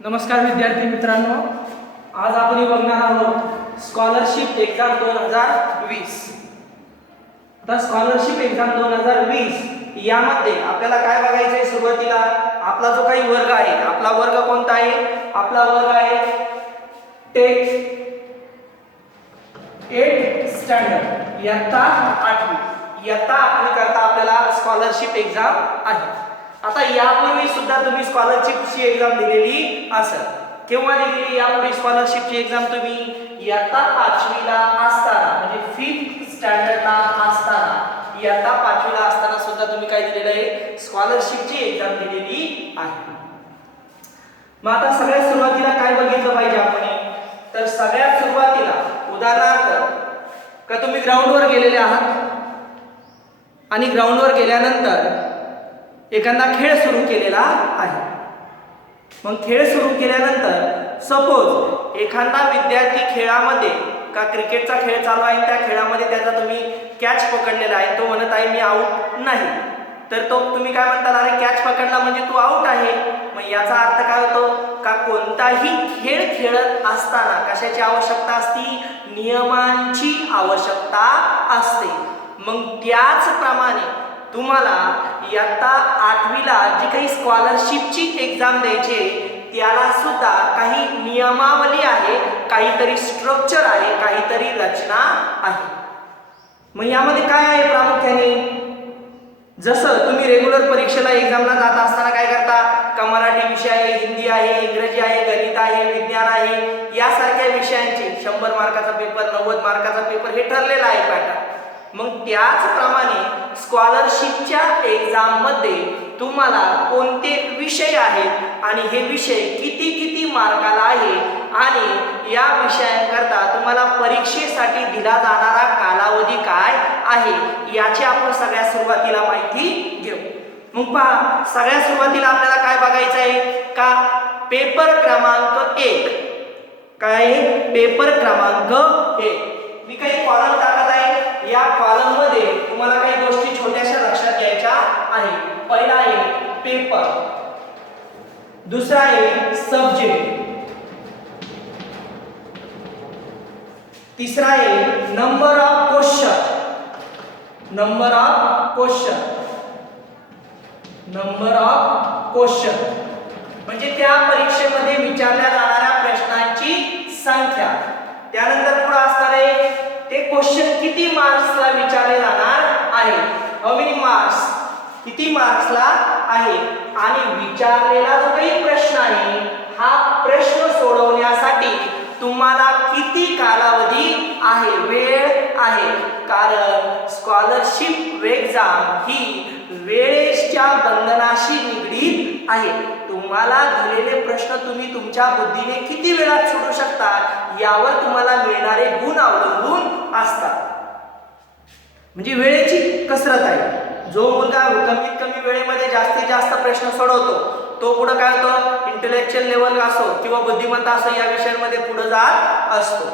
नमस्कार विद्यार्थी मित्रांनो, आज आपण बघणार आहोत स्कॉलरशिप एक्झाम 2020. आता स्कॉलरशिप एक्झाम 2020 यामध्ये आपल्याला काय बघायचं आहे? सुरुवातीला आपला जो काही वर्ग आहे, आपला वर्ग कोणता आहे? आपला वर्ग आहे टेक 8 स्टँडर्ड, इयत्ता 8वी. इयत्ता 8वी करता आपल्याला स्कॉलरशिप एक्झाम आहे. आता यापूर्वी सुद्धा तुम्ही स्कॉलरशिपची एक्झाम दिलेली असेल. केव्हा दिलेली यापूर्वी स्कॉलरशिपची एक्झाम? तुम्ही इयत्ता 5वीला असताना, म्हणजे 5th स्टँडर्डला असताना, इयत्ता 5वीला असताना सुद्धा तुम्ही काय दिलेलं आहे? स्कॉलरशिपची एक्झाम दिलेली आहे. मग आता सगळ्यात सुरुवातीला काय बघितलं पाहिजे आपण? तर सगळ्यात सुरुवातीला उदाहरणार्थ का तुम्ही ग्राउंडवर गेलेले आहात आणि ग्राउंडवर गेल्यानंतर एखादा खेळ सुरू केलेला आहे. मग खेळ सुरू केल्यानंतर सपोज एखादा विद्यार्थी खेळामध्ये, का क्रिकेटचा खेळ चालू आहे, त्या खेळामध्ये त्याचा तुम्ही कॅच पकडलेला आहे, तो म्हणत आहे मी आऊट नाही, तर तो तुम्ही काय म्हणता? अरे कॅच पकडला म्हणजे तू आऊट आहे. मग याचा अर्थ काय होतो? का कोणताही खेळ खेळत असताना कशाची आवश्यकता असते? नियमांची आवश्यकता असते. मग त्याचप्रमाणे तुम्हाला इयत्ता 8वीला जी काही स्कॉलरशिपची एक्झाम द्यायची, त्याला सुद्धा काही नियमावली आहे, काहीतरी स्ट्रक्चर आहे, काहीतरी रचना आहे. मग यामध्ये काय आहे प्रामुख्याने? जसं तुम्ही रेग्युलर परीक्षेला एक्झामला जात असताना काय करता? का मराठी विषय आहे, हिंदी आहे, इंग्रजी आहे, गणित आहे, विज्ञान आहे, यासारख्या विषयांचे 100 मार्काचा पेपर, 90 मार्काचा पेपर हे ठरलेला आहे पॅटर्न. मग त्याचप्रमाणे स्कॉलरशिपच्या एक्झाम मध्ये तुम्हाला कोणते विषय आहेत आणि हे विषय किती किती मार्काला आहे आणि या विषयांकरता तुम्हाला परीक्षेसाठी दिला जाणारा कालावधी काय आहे, याची आपण सगळ्यात सुरुवातीला माहिती घेऊ. मग पहा, सगळ्यात सुरुवातीला आपल्याला काय बघायचं आहे? का पेपर क्रमांक 1 काय? पेपर क्रमांक 1. मी काही कॉलम टाकत आहे. या कॉलम मध्ये तुम्हाला काही गोष्टी छोट्याशा लक्षात घ्यायच्या आहे. पहिला आहे पेपर, दुसरा आहे सब्जेक्ट, तिसरा आहे number of question, number of question, number of question म्हणजे त्या परीक्षेमध्ये विचारल्या जाणाऱ्या प्रश्नांची संख्या. त्यानंतर पुढे असणार आहे ते क्वेश्चन किती मार्क्सला विचारले जाणार आहे, हाऊ मेनी मार्क्स, किती मार्क्सला आहे, आणि विचारलेला जो काही प्रश्न आहे हा प्रश्न सोडवण्यासाठी तुम्हाला किती कालावधी आहे, वेळ आहे. कारण स्कॉलरशिप एक्झाम ही वेळेच्या बंधनाशी निगडीत आहे. तुम्हाला दिलेले प्रश्न तुम्ही तुमच्या बुद्धीने किती वेळात सोडवू शकता यावर तुम्हाला मिळणारे गुण अवलंबून असतात. म्हणजे वेळेची कसरत आहे. जो मुलगा कमीत कमी वेळेमध्ये जास्तीत जास्त प्रश्न सोडवतो तो पुढे काय होतो? इंटेलेक्चुअल लेवल असो किंवा बुद्धिमत्ता असो या विषयांमध्ये पुढे जात असतो.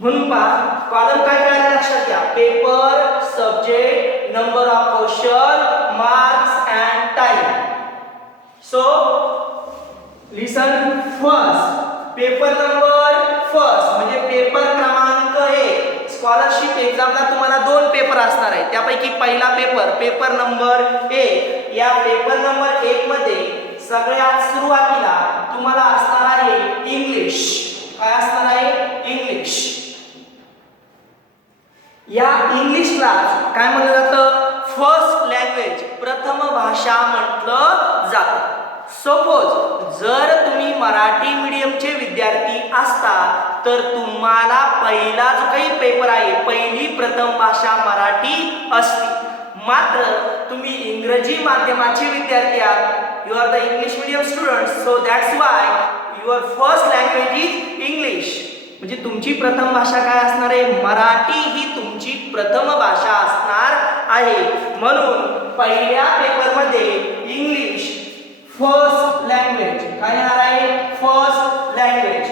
म्हणून पहा, कॉलम काय काय लक्षात घ्या? Paper, subject, number of question, marks and time. So listen first. Paper number first म्हणजे पेपर क्रमांक 1. स्कॉलरशिप एक्झामला तुम्हाला 2 पेपर असणार आहेत. त्यापैकी पहिला पेपर, पेपर नंबर 1. या पेपर नंबर 1 मध्ये सगळ्यात सुरुवातीला तुम्हाला असणार आहे इंग्लिश. काय असणार आहे? इंग्लिश. या इंग्लिशला काय म्हणलं जातं? फर्स्ट लँग्वेज, प्रथम भाषा म्हटलं जातं. सपोज जर तुम्ही मराठी मीडियमचे विद्यार्थी असता तर तुम्हाला पहिला जो काही पेपर आहे, पहिली प्रथम भाषा मराठी असती. मात्र तुम्ही इंग्रजी माध्यमाचे विद्यार्थी आहात, you are the English medium student, so that's why your first language is English. म्हणजे तुमची प्रथम भाषा काय असणार आहे? मराठी ही तुमची प्रथम भाषा असणार आहे. म्हणून पहिल्या पेपरमध्ये इंग्लिश फर्स्ट लँग्वेज काय येणार आहे? First language.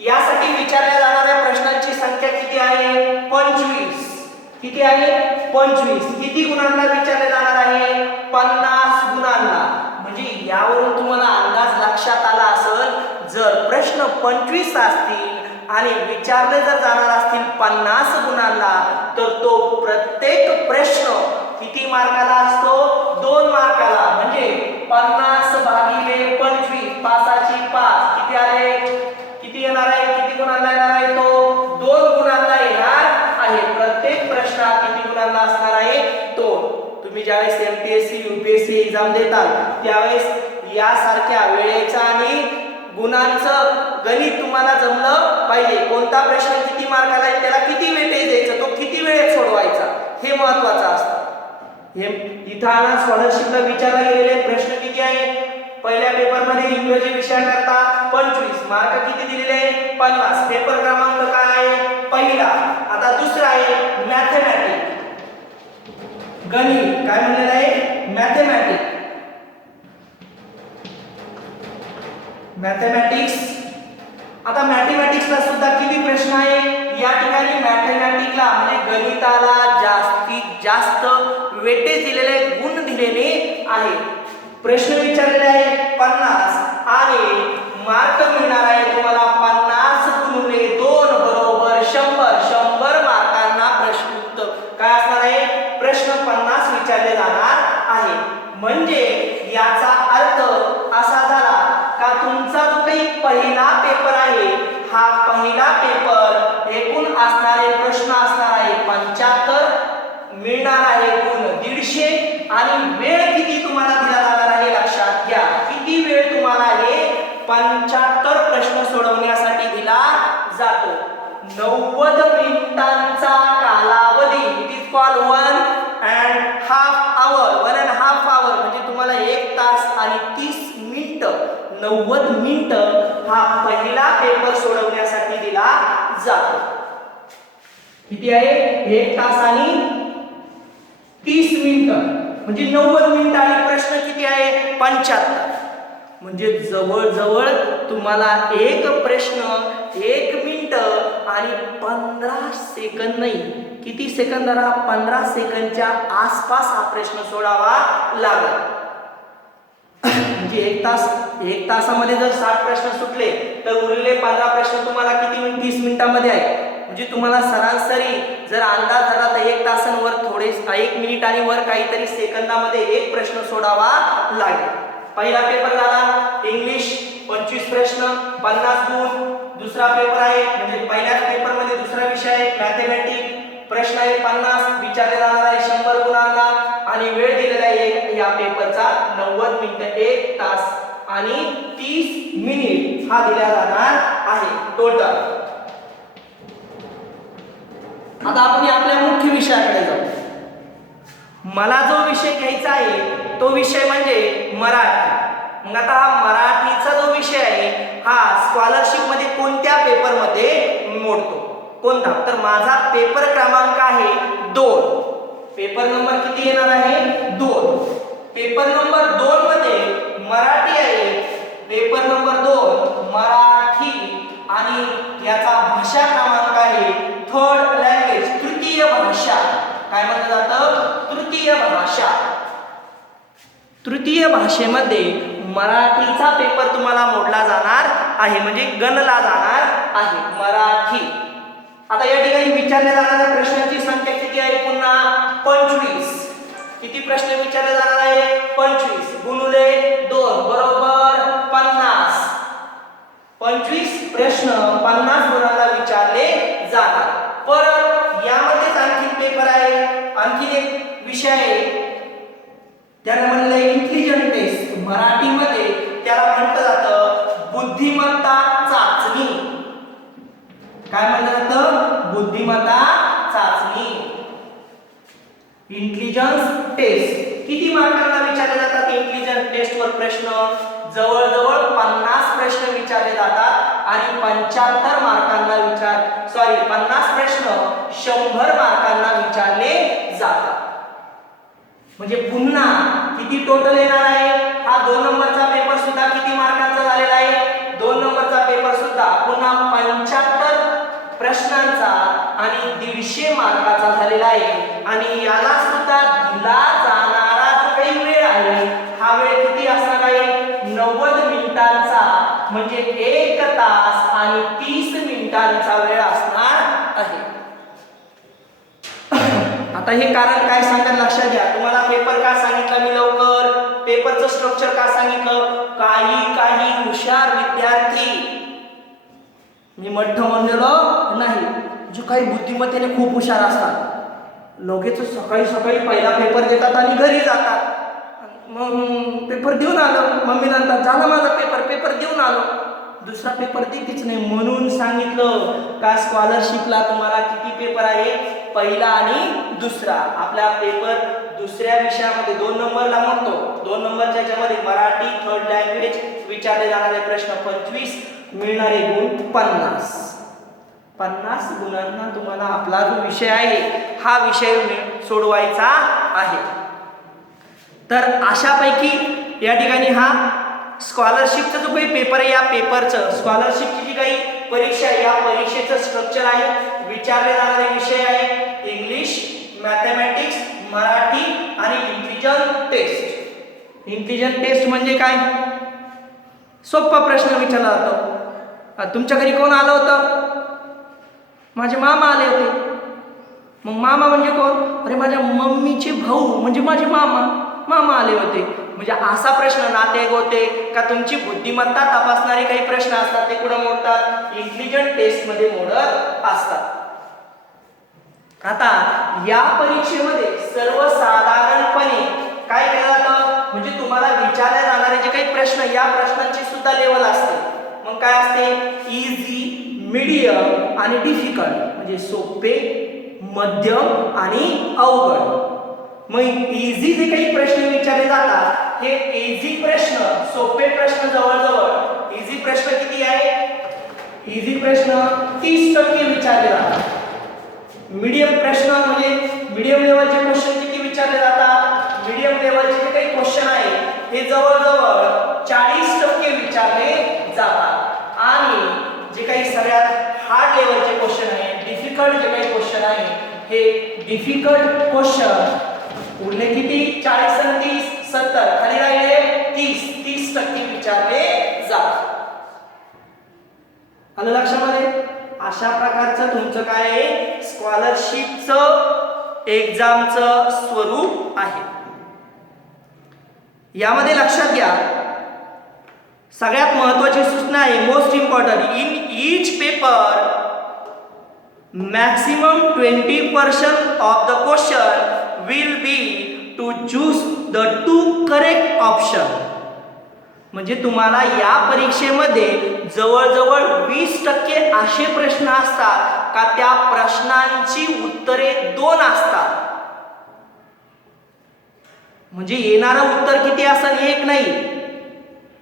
यासाठी विचारल्या जाणाऱ्या प्रश्नांची संख्या किती आहे? 25. किती आहे? 25. किती गुणांना विचारले जाणार आहे? 50 गुणांना. म्हणजे यावरून तुम्हाला अंदाज लक्षात आला असेल जर प्रश्न 25 असतील आणि विचारले जर जाणार असतील 50 गुणांना, तर तो प्रत्येक प्रश्न किती मार्काला असतो? 2 मार्काला. म्हणजे 50 भागिले 25, 5ची 5 किती आले? किती येणार आहे? किती गुणांना येणार आहे? तो 2 गुणांना येणार आहे. प्रत्येक प्रश्न किती गुणांना असणार आहे? 2. तुम्ही ज्यावेळेस एमपीएससी यूपीएससी एक्झाम देताल त्यावेळेस यासारख्या वेळेचा आणि गुणांचं गणित तुम्हाला जमलं पाहिजे. कोणता प्रश्न किती मार्काला आहे, त्याला किती वेटेज द्यायचं, तो किती वेळेत सोडवायचा, हे महत्त्वाचं असतं. हे इथं स्कॉलरशिपला विचारला गेलेले प्रश्न किती आहे? पहिल्या पेपरमध्ये इंग्रजी विषयाकरता 25 मार्क किती दिलेले आहे? 50. पेपर क्रमांक काय आहे? पहिला. आता दुसरा आहे मॅथमॅटिक्स, गणित. काय म्हणलेलं आहे? मॅथमॅटिक्स. आता मॅथमॅटिक्सला सुद्धा किती प्रश्न आहे? या ठिकाणी मॅथमॅटिक्सला म्हणजे गणिताला जास्तीत जास्त वेटेज दिलेले, गुण दिलेले आहे. प्रश्न विचारलेले आहे 50 आणि मार्क मिळणार आहे तुम्हाला 50 गुणिले 2 बरोबर 100. 100 मार्कांना प्रश्न उत्तर काय असणार आहे? प्रश्न 50 विचारले जाणार आहे. म्हणजे याचा अर्थ असा झाला का तुमचा जो काही पहिला पेपर आहे, हा पहिला पेपर एकूण असणारे प्रश्न असणार आहे 75, मिळणार आहे गुण 150 आणि वेळ किती तुम्हाला दिला जाणार आहे लक्षात घ्या. किती वेळ तुम्हाला हे 75 प्रश्न सोडवण्यासाठी दिला जातो? 90 मिनिटांचा कालावधी. It is called 1.5 hour. 1.5 hour म्हणजे तुम्हाला 1 तास आणि 30 मिनिटं, 90 मिनिटं हा पहिला पेपर सोडवण्यासाठी दिला जातो. किती आहे? 1 तास आणि 30 मिनिटं म्हणजे 90 मिनिटं आणि प्रश्न किती आहे? 75. म्हणजे जवळजवळ तुम्हाला एक प्रश्न 1 मिनिट आणि 15 सेकंद नाही, किती सेकंद? 15 सेकंदच्या आसपास हा प्रश्न सोडावा लागेल. म्हणजे 1 तासामध्ये जर 60 प्रश्न सुटले तर उरलेले 15 प्रश्न तुम्हाला किती 30 मिनिटांमध्ये आहे. म्हणजे तुम्हाला सरासरी जर अंदाज झाला तर 1 तासांवर थोडे 1 मिनिट आणि वर काहीतरी सेकंदामध्ये एक प्रश्न सोडावा लागेल. पहिला पेपर झाला इंग्लिश 25 प्रश्न 50 गुण. दुसरा पेपर आहे म्हणजे पहिल्याच पेपर मध्ये दुसरा विषय आहे मॅथमॅटिक्स. प्रश्न आहे 50 विचारले जाणार आहे 100 गुणांना आणि वेळ दिलेला आहे या पेपरचा 90 मिनिट, 1 तास आणि 30 मिनिट हा दिला जाणार आहे टोटल. आता आपण आपल्या मुख्य विषयाकडे जाऊ. मला जो विषय घ्यायचा आहे तो विषय म्हणजे मराठी. मग आता हा मराठीचा जो विषय आहे हा स्कॉलरशिप मध्ये कोणत्या पेपर मध्ये मोडतो? कोणता? तर माझा पेपर क्रमांक आहे 2. पेपर नंबर किती येणार आहे? 2. पेपर नंबर 2 मध्ये मराठी आहे. पेपर नंबर 2 मराठी आणि याचा भाषा क्रमांक आहे 3rd लँग्वेज, तृतीय भाषा. काय म्हटलं जातं? तृतीय भाषा. तृतीय भाषेमध्ये मराठीचा पेपर तुम्हाला मोडला जाणार आहे म्हणजे गणला जाणार आहे मराठी. आता या ठिकाणी विचारल्या जाणाऱ्या प्रश्नांची संख्या किती आहे? पुन्हा 25. किती प्रश्न विचारले जाणार आहे? 25 गुणिले 2 बरोबर 50. 25 प्रश्न 50 गुणांना विचारले जातात. परत यामध्येच आणखी पेपर आहे, आणखी एक विषय आहे त्याला म्हणलं इंटेलिजंट टेस्ट. मराठीमध्ये त्याला म्हटलं जातं बुद्धिमत्ता चाचणी. काय म्हटलं जातं? बुद्धिमत्ता चाचणी, इंटेलिजन्स टेस्ट. किती मार्कांना विचारले जातात इंटेलिजन्स टेस्टवर प्रश्न? जवळजवळ 50 प्रश्न विचारले जातात आणि 75 मार्कांना 50 प्रश्न 100 मार्कांना विचारले जातात. म्हणजे पुन्हा किती टोटल येणार आहे? हा 2 नंबरचा पेपर सुद्धा किती मार्कांचा झालेला आहे? 2 नंबरचा पेपर सुद्धा पुन्हा 75 प्रश्नांचा आणि 150 मार्काचा झालेला आहे. आणि याला सुद्धा दिला जाणारा जो काही वेळ आहे हा वेळ किती असणार आहे? 90 मिनिटांचा म्हणजे 1 तास आणि 30 मिनिटांचा वेळ असणार आहे. आता हे कारण काय सांगतात लक्षात घ्या. तुम्हाला पेपर का सांगितलं मी लवकर, पेपरचं स्ट्रक्चर का सांगितलं, काही हुशार विद्यार्थी, मी मठ्ठ म्हणलेलो नाही, जो काही बुद्धिमत्तेने खूप हुशार असतात, लगेच सकाळी पहिला पेपर देतात आणि घरी जातात. मग पेपर देऊन आलो, मम्मी नंतर झाला माझा पेपर देऊन आलो, दुसरा पेपर देतीच नाही. म्हणून सांगितलं का स्कॉलरशिपला तुम्हाला किती पेपर आहे, पहिला आणि दुसरा. आपला पेपर दुसऱ्या विषयामध्ये 2 नंबरला म्हणतो, 2 नंबरच्या याच्यामध्ये मराठी थर्ड लँग्वेज विचारले जाणारे प्रश्न 25, मिळणारे गुण 50. 50 गुणांना तुम्हाला आपला जो विषय आहे हा विषय सोडवायचा आहे. तर अशापैकी या ठिकाणी हा स्कॉलरशिपचा जो काही पेपर आहे, या पेपरचं स्कॉलरशिपची जी काही परीक्षा आहे, या परीक्षेचं स्ट्रक्चर आहे, विचारले जाणारे विषय आहे इंग्लिश, मॅथमॅटिक्स, मराठी आणि इंटेलिजन्स टेस्ट. इंटेलिजन्स टेस्ट म्हणजे काय, सोपा प्रश्न विचारला जातो. तुमच्या घरी कोण आलं होतं, माझे मामा आले होते. मग मामा म्हणजे कोण, अरे माझ्या मम्मीचे भाऊ म्हणजे माझे मामा आले होते. म्हणजे असा प्रश्न नाते होते का तुमची बुद्धिमत्ता तपासणारे काही प्रश्न असतात ते कुठं मोडतात, इंटेलिजन्स टेस्ट मध्ये मोडत असतात. आता या परीक्षेमध्ये सर्वसाधारणपणे काय केलं जातं, म्हणजे तुम्हाला विचारले जाणारे जे काही प्रश्न, या प्रश्नांची सुद्धा लेवल असते. मग काय असते, इझी, मीडियम आणि डिफिकल्ट, म्हणजे सोपे, मध्यम आणि अवघड. मग इझी जे काही प्रश्न विचारले जातात, हे इझी प्रश्न, सोपे प्रश्न जवळजवळ, इझी प्रश्न किती आहे, इझी प्रश्न 30% विचारले जातात. मीडियम प्रश्न म्हणजे मीडियम लेवलचे क्वेश्चन किती विचारले जातात, मीडियम लेवलचे जे काही क्वेश्चन आहे हे जवळजवळ 40% विचारले जातात. आणि जे काही सगळ्यात हार्ड लेवलचे क्वेश्चन आहे, डिफिकल्ट जे काही क्वेश्चन आहे, हे डिफिकल्ट क्वेश्चन उरले किती, 40 आणि 30 70, खाली राहिले 30% विचारले जातात. आलं लक्षामध्ये. अशा प्रकारचं तुमचं काय आहे, स्कॉलरशिपचं एक्झामचं स्वरूप आहे. यामध्ये लक्षात घ्या, सगळ्यात महत्त्वाची सूचना आहे, most important, in each paper maximum 20% of the question will be to choose the 2 correct option. म्हणजे तुम्हाला या परीक्षेमध्ये जवळजवळ 20% असे प्रश्न असतात का त्या प्रश्नांची उत्तरे 2 असतात. म्हणजे येणारं उत्तर किती असेल, 1 नाही,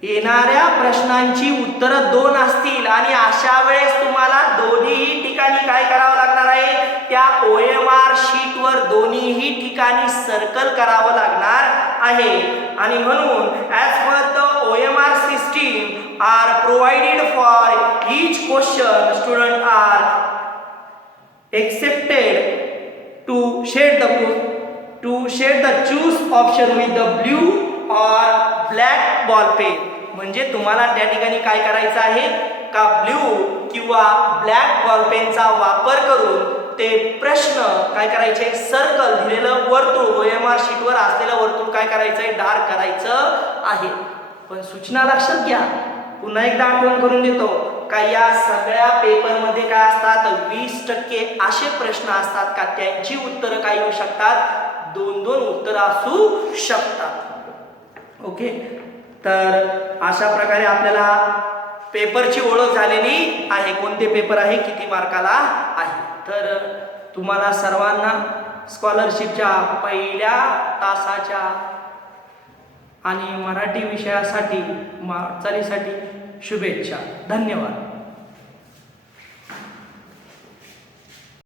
येणाऱ्या प्रश्नांची उत्तरं 2 असतील. आणि अशा वेळेस तुम्हाला दोन्ही ठिकाणी काय करावं लागणार आहे, त्या OMR शीटवर दोन्हीही ठिकाणी सर्कल करावं लागणार आहे. आणि म्हणून as per the OMR system are provided for each question, student are accepted to shade the choose option with the blue or black ball pen. म्हणजे तुम्हाला त्या ठिकाणी काय करायचं आहे का, ब्ल्यू किंवा ब्लॅक बॉल पेनचा वापर करून ते प्रश्न काय करायचे, सर्कल दिलेलं वर्तुळ, OMR शीटवर असलेलं वर्तुळ काय करायचंय, डार्क करायचं आहे. पण सूचना लक्षात घ्या, पुन्हा एकदा आठवण करून देतो का या सगळ्या पेपरमध्ये काय असतात, 20% असे प्रश्न असतात का त्यांची उत्तरं काय येऊ शकतात, 2 उत्तरं असू शकतात. ओके, तर अशा प्रकारे आपल्याला पेपरची ओळख झालेली आहे, कोणते पेपर आहे, किती मार्काला आहे. तर तुम्हाला सर्वांना स्कॉलरशिपच्या पहिल्या तासाच्या आणि मराठी विषयासाठी वाटचालीसाठी शुभेच्छा. धन्यवाद.